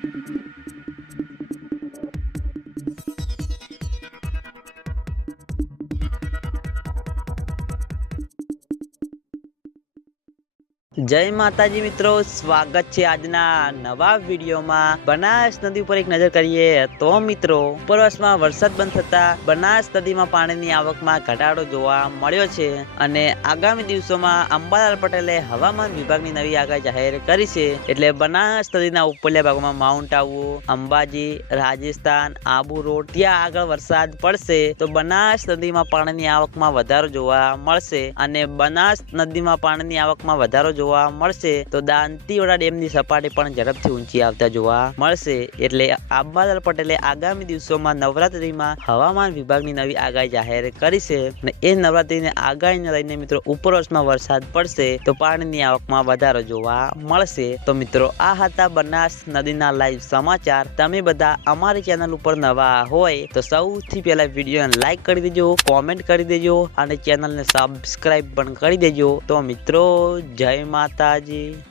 Thank you. જય માતાજી મિત્રો, સ્વાગત છે આજના નવા વિડીયોમાં. બનાસ નદી ઉપર એક નજર કરીએ તો મિત્રો, ઉપરવાસમાં વરસાદ બંધ થતા બનાસ નદીમાં પાણીની આવકમાં ઘટાડો જોવા મળ્યો છે અને આગામી દિવસોમાં અંબાલાલ પટેલે હવામાન વિભાગની નવી આગાહી જાહેર કરી છે. એટલે બનાસ નદીના ઉપરલા ભાગમાં માઉન્ટ આબુ, અંબાજી, રાજસ્થાન, આબુ રોડ, ત્યાં આગળ વરસાદ પડશે તો બનાસ નદીમાં પાણીની આવકમાં વધારો જોવા મળશે અને બનાસ નદીમાં પાણીની આવકમાં વધારો જોવા મળશે, તો દાંતીવાડા ડેમની સપાટી પણ ઝડપથી ઊંચી આવતા જોવા મળશે. એટલે આંબાલાલ પટેલે આગામી દિવસોમાં નવરાત્રીમાં હવામાન વિભાગની નવી આગાહી જાહેર કરી અને એ નવરાત્રીની આગાહીને લઈને મિત્રો ઉપરવર્ષમાં વરસાદ પડશે, તો પાણીની આવકમાં વધારો જોવા મળશે. તો મિત્રો, આ હતા બનાસ નદીના લાઈવ સમાચાર. તમે બધા અમારી ચેનલ ઉપર નવા હોય, તો સૌથી પહેલા વિડીયોને લાઈક કરી દેજો કોમેન્ટ કરી દેજો, અને ચેનલને સબસ્ક્રાઈબ પણ કરી દેજો. તો મિત્રો, જય માતાજી